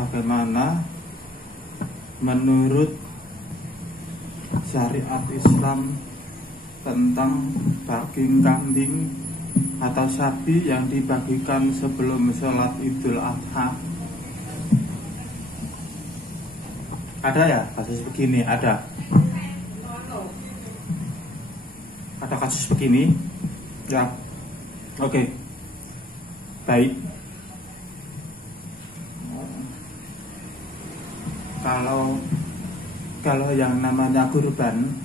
bagaimana menurut syariat Islam tentang daging kambing atau sapi yang dibagikan sebelum sholat Idul Adha. Ada ya kasus begini? Ada kasus begini ya. Oke. Baik. Kalau yang namanya kurban,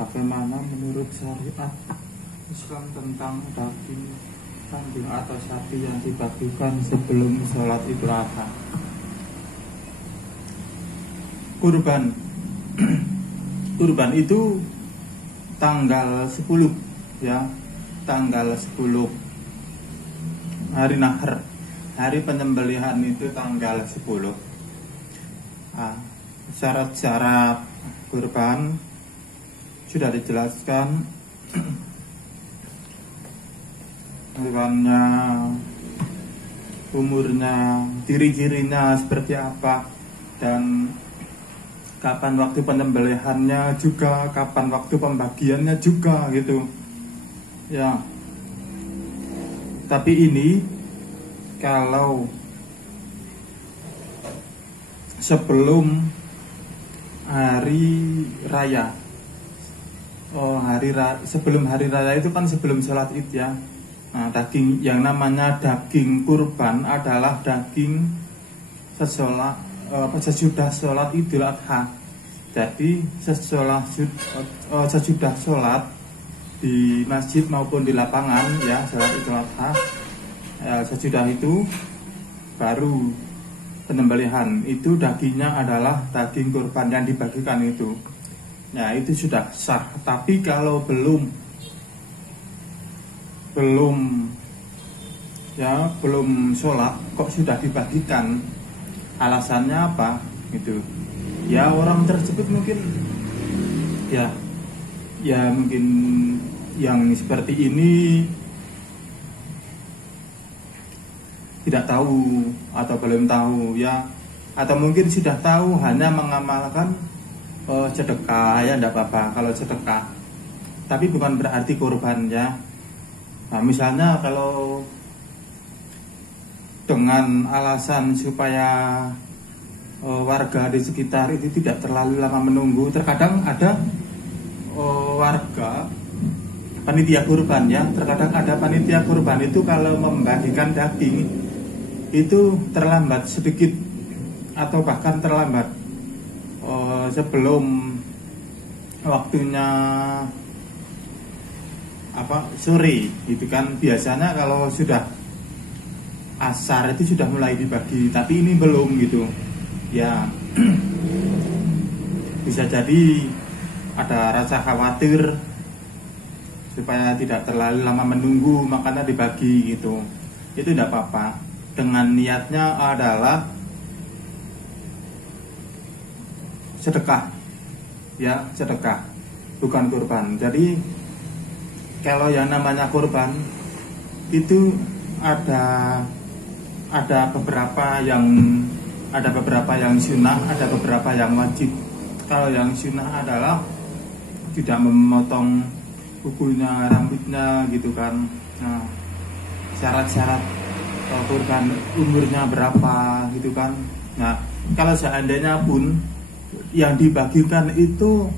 bagaimana menurut syariat Islam tentang daging kambing atau sapi yang dibagikan sebelum sholat Idul Adha? Kurban itu tanggal 10 ya, tanggal 10 hari Nahar, hari penyembelihan itu tanggal 10. Syarat-syarat kurban sudah dijelaskan. Kurbannya, umurnya, ciri-cirinya seperti apa, dan kapan waktu penyembelihannya juga, kapan waktu pembagiannya juga gitu ya. Tapi ini kalau sebelum hari raya, sebelum hari raya itu kan sebelum sholat Id ya. Nah, daging yang namanya daging kurban adalah daging sesudah sholat Idul Adha. Jadi sesudah sholat di masjid maupun di lapangan ya, sholat Idul Adha, sesudah itu baru penyembelihan. Itu dagingnya adalah daging kurban yang dibagikan itu. Nah, itu sudah sah. Tapi kalau belum sholat kok sudah dibagikan, alasannya apa gitu ya, orang tersebut mungkin ya mungkin yang seperti ini tidak tahu atau belum tahu ya, atau mungkin sudah tahu hanya mengamalkan sedekah ya, tidak apa-apa kalau sedekah, tapi bukan berarti kurban ya. Nah, misalnya kalau dengan alasan supaya warga di sekitar itu tidak terlalu lama menunggu, terkadang ada warga panitia kurban ya, terkadang ada panitia kurban itu kalau membagikan daging itu terlambat sedikit atau bahkan terlambat sebelum waktunya sore itu kan. Biasanya kalau sudah asar itu sudah mulai dibagi, tapi ini belum gitu ya. Bisa jadi ada rasa khawatir supaya tidak terlalu lama menunggu, makanya dibagi gitu. Itu tidak apa-apa, dengan niatnya adalah sedekah ya, sedekah bukan kurban. Jadi kalau yang namanya kurban itu ada beberapa yang sunnah, ada beberapa yang wajib. Kalau yang sunnah adalah tidak memotong kukunya, rambutnya gitu kan. Nah, syarat-syarat kurban umurnya berapa gitu kan. Nah, kalau seandainya pun yang dibagikan itu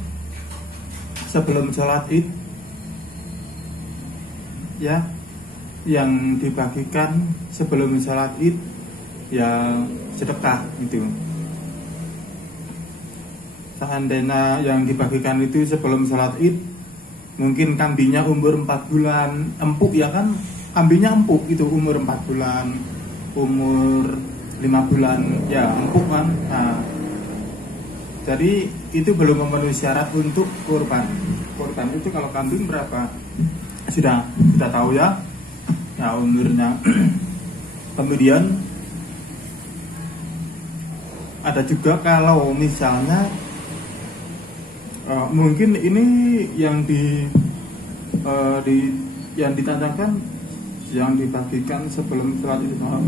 sebelum sholat Id ya, yang dibagikan sebelum sholat Id ya sedekah gitu. Seandainya yang dibagikan itu sebelum sholat Id, mungkin kambingnya umur 4 bulan, empuk ya kan, kambingnya empuk itu umur 4 bulan, umur 5 bulan ya empuk kan. Nah, jadi itu belum memenuhi syarat untuk kurban. Kurban itu kalau kambing berapa sudah tahu ya, ya umurnya. Kemudian ada juga kalau misalnya mungkin ini yang yang ditanyakan yang dibagikan sebelum sholat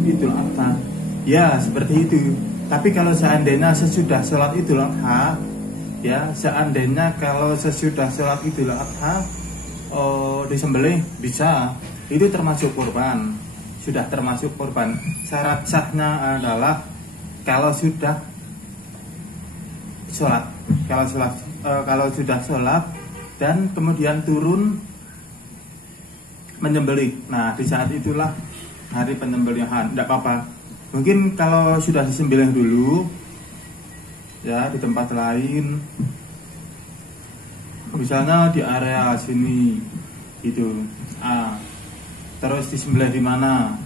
Idul Adha Ya seperti itu. Tapi kalau seandainya sesudah sholat Idul Adha, ya seandainya kalau sesudah sholat Idul Adha disembelih bisa, itu termasuk kurban, sudah termasuk kurban. Syarat sahnya adalah kalau sudah sholat, kalau sudah sholat dan kemudian turun menyembelih. Nah di saat itulah hari penyembelihan, tidak apa-apa. Mungkin kalau sudah disembelih dulu ya di tempat lain, misalnya di area sini itu, terus disembelih di mana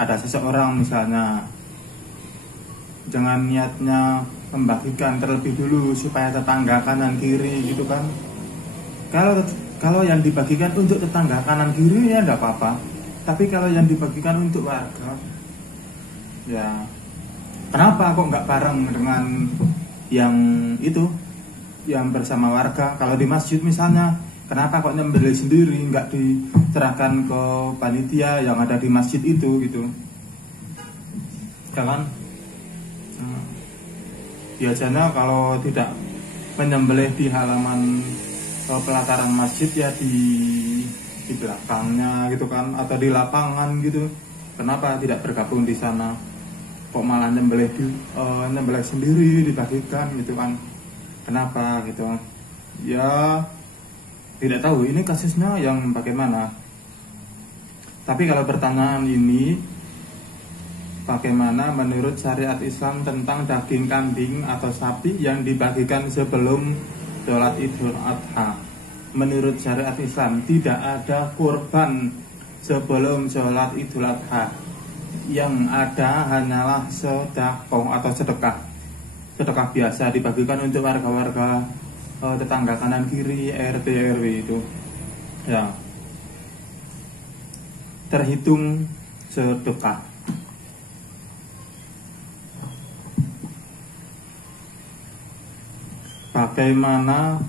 ada seseorang misalnya, jangan niatnya membagikan terlebih dulu supaya tetangga kanan kiri gitu kan. Kalau yang dibagikan untuk tetangga kanan kiri ya tidak apa-apa, tapi kalau yang dibagikan untuk warga, ya kenapa kok nggak bareng dengan yang itu, yang bersama warga? Kalau di masjid misalnya, kenapa kok nyembelih sendiri, nggak diserahkan ke panitia yang ada di masjid itu gitu, kan? Biasanya kalau tidak menyembelih di halaman pelataran masjid ya di belakangnya gitu kan, atau di lapangan gitu. Kenapa tidak bergabung di sana? Kok malah nyembelih sendiri dibagikan gitu kan? Kenapa gitu? Ya tidak tahu ini kasusnya yang bagaimana. Tapi kalau pertanyaan ini, bagaimana menurut syariat Islam tentang daging kambing atau sapi yang dibagikan sebelum sholat Idul Adha? Menurut syariat Islam tidak ada kurban sebelum sholat Idul Adha. Yang ada hanyalah sedekah atau sedekah biasa dibagikan untuk warga-warga tetangga kanan kiri, RT RW itu ya, terhitung sedekah. Bagaimana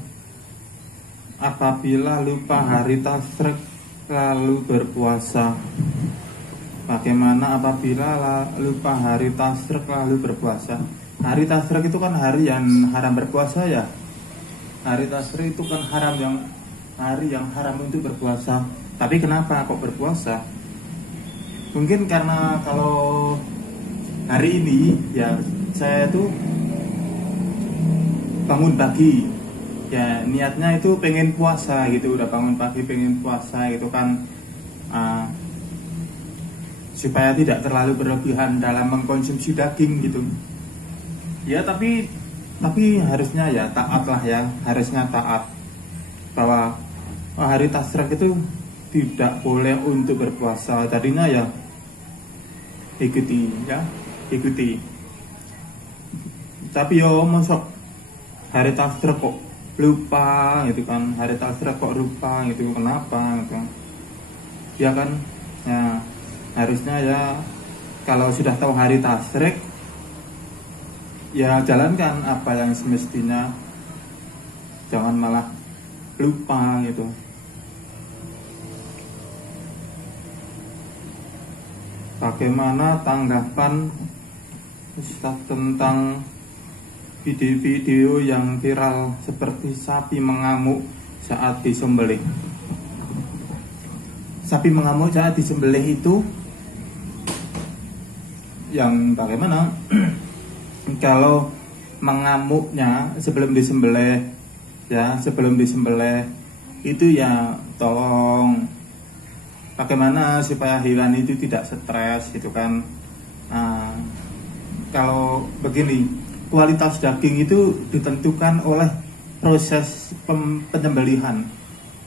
apabila lupa hari tasyrik lalu berpuasa? Bagaimana apabila lupa hari tasyrik lalu berpuasa? Hari tasyrik itu kan hari yang haram berpuasa ya. Hari tasyrik itu kan hari yang haram untuk berpuasa. Tapi kenapa kok berpuasa? Mungkin karena kalau hari ini ya saya tuh bangun pagi ya, niatnya itu pengen puasa gitu, udah bangun pagi pengen puasa gitu kan, supaya tidak terlalu berlebihan dalam mengkonsumsi daging gitu ya. Tapi harusnya ya taat lah ya, harusnya taat bahwa hari tasyrik itu tidak boleh untuk berpuasa. Tadinya ya ikuti. Tapi yo masuk hari tasyrik kok lupa gitu kan, hari tasyrik kok lupa gitu, kenapa gitu ya kan? Ya harusnya ya kalau sudah tahu hari tasyrik ya jalankan apa yang semestinya, jangan malah lupa gitu. Bagaimana tanggapan Ustaz tentang video-video yang viral seperti sapi mengamuk saat disembelih? Sapi mengamuk saat disembelih itu yang bagaimana? Kalau mengamuknya sebelum disembelih ya, sebelum disembelih itu ya tolong bagaimana supaya hewan itu tidak stres gitu kan. Nah, kalau begini, kualitas daging itu ditentukan oleh proses penyembelihan.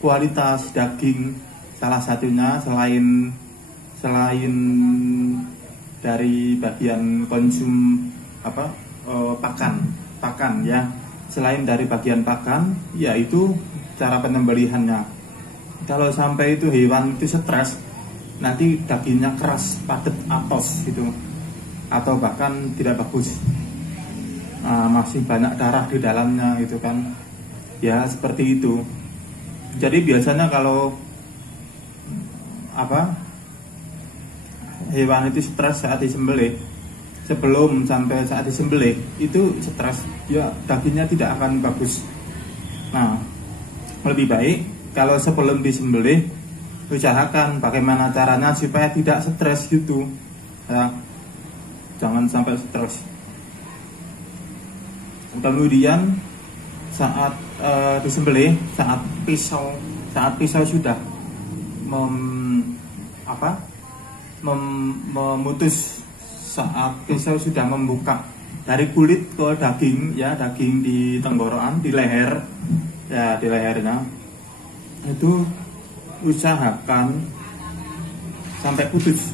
Kualitas daging salah satunya selain dari bagian konsum pakan ya, selain dari bagian pakan yaitu cara penyembelihannya. Kalau sampai itu hewan itu stres, nanti dagingnya keras, padat, atos gitu, atau bahkan tidak bagus, masih banyak darah di dalamnya gitu kan ya, seperti itu. Jadi biasanya kalau hewan itu stres saat disembelih, sebelum sampai saat disembelih itu stres, ya dagingnya tidak akan bagus. Nah, lebih baik kalau sebelum disembelih usahakan bagaimana caranya supaya tidak stres gitu ya, jangan sampai stres. Kemudian saat disembelih, saat pisau sudah memutus, saat pisau sudah membuka dari kulit ke daging ya, daging di tenggorokan, di leher ya, di lehernya itu usahakan sampai putus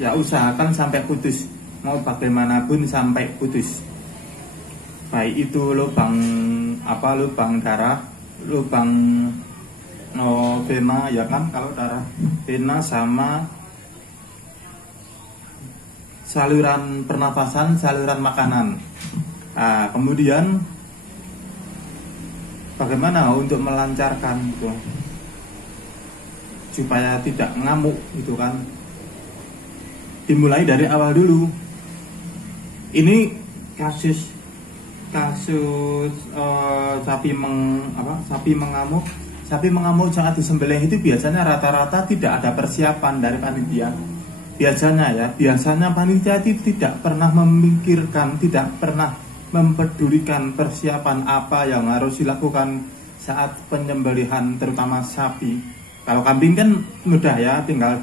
ya, usahakan sampai putus, mau bagaimanapun sampai putus, baik itu lubang darah, lubang vena ya kan, kalau darah vena sama saluran pernapasan, saluran makanan. Nah, kemudian bagaimana untuk melancarkan itu supaya tidak ngamuk gitu kan, dimulai dari awal dulu. Ini kasus sapi mengamuk saat disembelih itu biasanya rata-rata tidak ada persiapan dari panitia. Biasanya panitia itu tidak pernah memikirkan, tidak pernah mempedulikan persiapan apa yang harus dilakukan saat penyembelihan, terutama sapi. Kalau kambing kan mudah ya, tinggal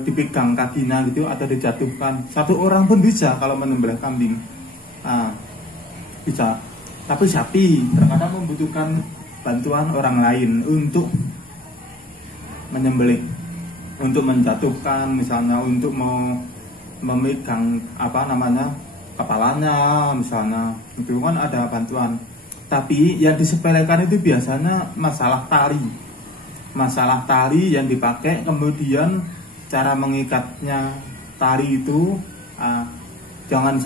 dipegang kakinya gitu atau dijatuhkan. Satu orang pun bisa kalau menyembelih kambing. Nah, bisa. Tapi sapi terkadang membutuhkan bantuan orang lain untuk menyembelih, untuk menjatuhkan, misalnya untuk memegang kepalanya misalnya, itu kan ada bantuan. Tapi yang disepelekan itu biasanya masalah tali yang dipakai, kemudian cara mengikatnya tali itu jangan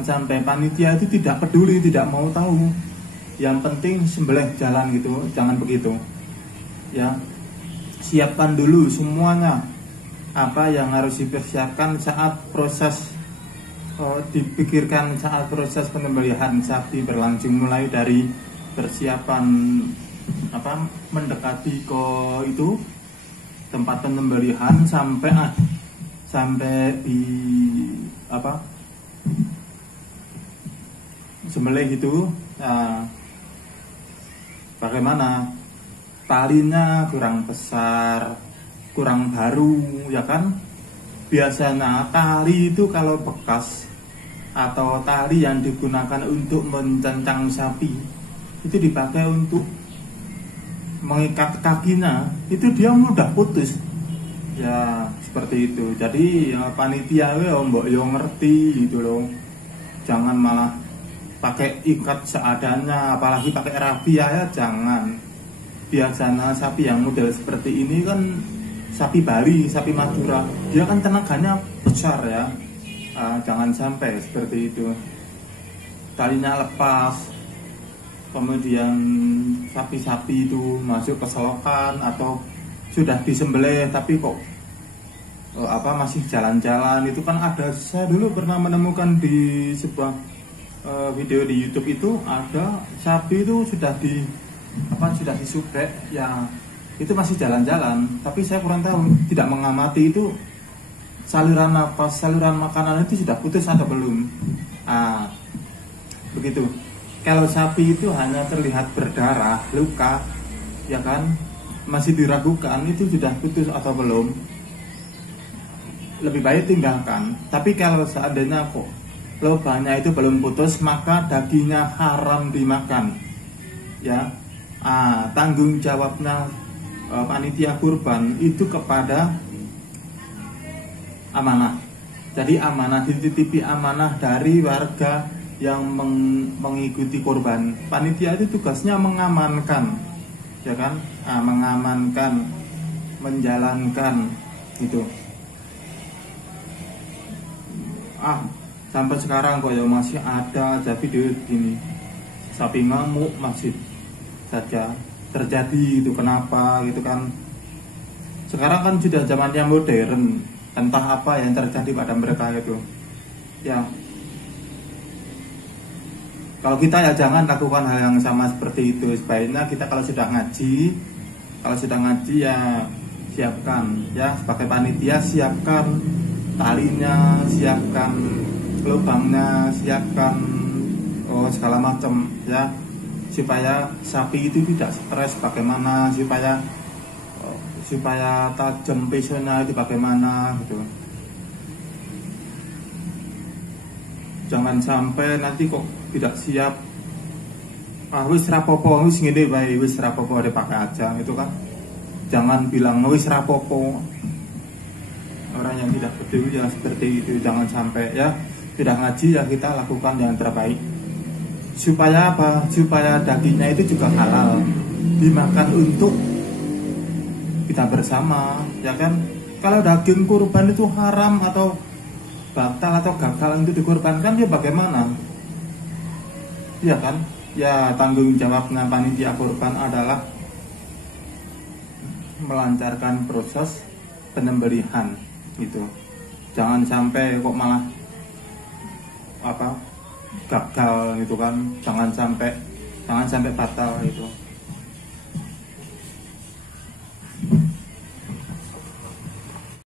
sampai panitia itu tidak peduli, tidak mau tahu, yang penting sembelih jalan gitu, jangan begitu ya. Siapkan dulu semuanya apa yang harus dipersiapkan saat proses dipikirkan saat proses penyembelihan sapi berlangsung, mulai dari persiapan mendekati ke itu tempat penyembelihan sampai di sembelih itu. Bagaimana talinya kurang besar, kurang baru ya kan. Biasanya tali itu kalau bekas atau tali yang digunakan untuk mencencang sapi itu dipakai untuk mengikat kakinya, itu dia mudah putus ya, seperti itu. Jadi ya, panitia mbok yo ngerti gitu loh, jangan malah pakai ikat seadanya, apalagi pakai rafia ya, jangan. Biasanya sapi yang model seperti ini kan sapi Bali, sapi Madura, dia kan tenaganya besar ya. Jangan sampai seperti itu, talinya lepas, kemudian sapi-sapi itu masuk ke selokan atau sudah disembelih tapi kok masih jalan-jalan. Itu kan ada, saya dulu pernah menemukan di sebuah video di YouTube itu, ada sapi itu sudah disubrek ya, itu masih jalan-jalan, tapi saya kurang tahu, tidak mengamati itu saluran nafas, saluran makanan itu sudah putus atau belum. Begitu. Kalau sapi itu hanya terlihat berdarah, luka ya kan, masih diragukan itu sudah putus atau belum, lebih baik tinggalkan. Tapi kalau seandainya kok lubangnya itu belum putus, maka dagingnya haram dimakan ya. Tanggung jawabnya panitia kurban itu kepada amanah. Jadi amanah, dititipi amanah dari warga yang mengikuti kurban. Panitia itu tugasnya mengamankan ya kan, mengamankan, menjalankan itu. Sampai sekarang kok ya masih ada aja video gini, sapi ngamuk masih saja terjadi. Itu kenapa gitu kan? Sekarang kan sudah zamannya modern, entah apa yang terjadi pada mereka itu. Ya, kalau kita ya jangan lakukan hal yang sama seperti itu. Sebaiknya kita kalau sudah ngaji ya siapkan ya, sebagai panitia siapkan talinya, siapkan lubangnya, siapkan segala macam ya, supaya sapi itu tidak stres. Bagaimana supaya tajam pisaunya itu bagaimana gitu. Jangan sampai nanti kok tidak siap, wis rapopo, wis ngene wae, wis rapopo dipakai aja itu kan. Jangan bilang wis rapopo. Orang yang tidak peduli ya seperti itu. Jangan sampai ya, tidak ngaji ya kita lakukan yang terbaik. Supaya apa? Supaya dagingnya itu juga halal, dimakan untuk kita bersama, ya kan? Kalau daging kurban itu haram atau batal atau gagal untuk dikorbankan, ya bagaimana? Ya kan? Ya tanggung jawabnya panitia kurban adalah melancarkan proses penyembelihan gitu. Jangan sampai kok malah gagal gitu kan. Jangan sampai batal gitu.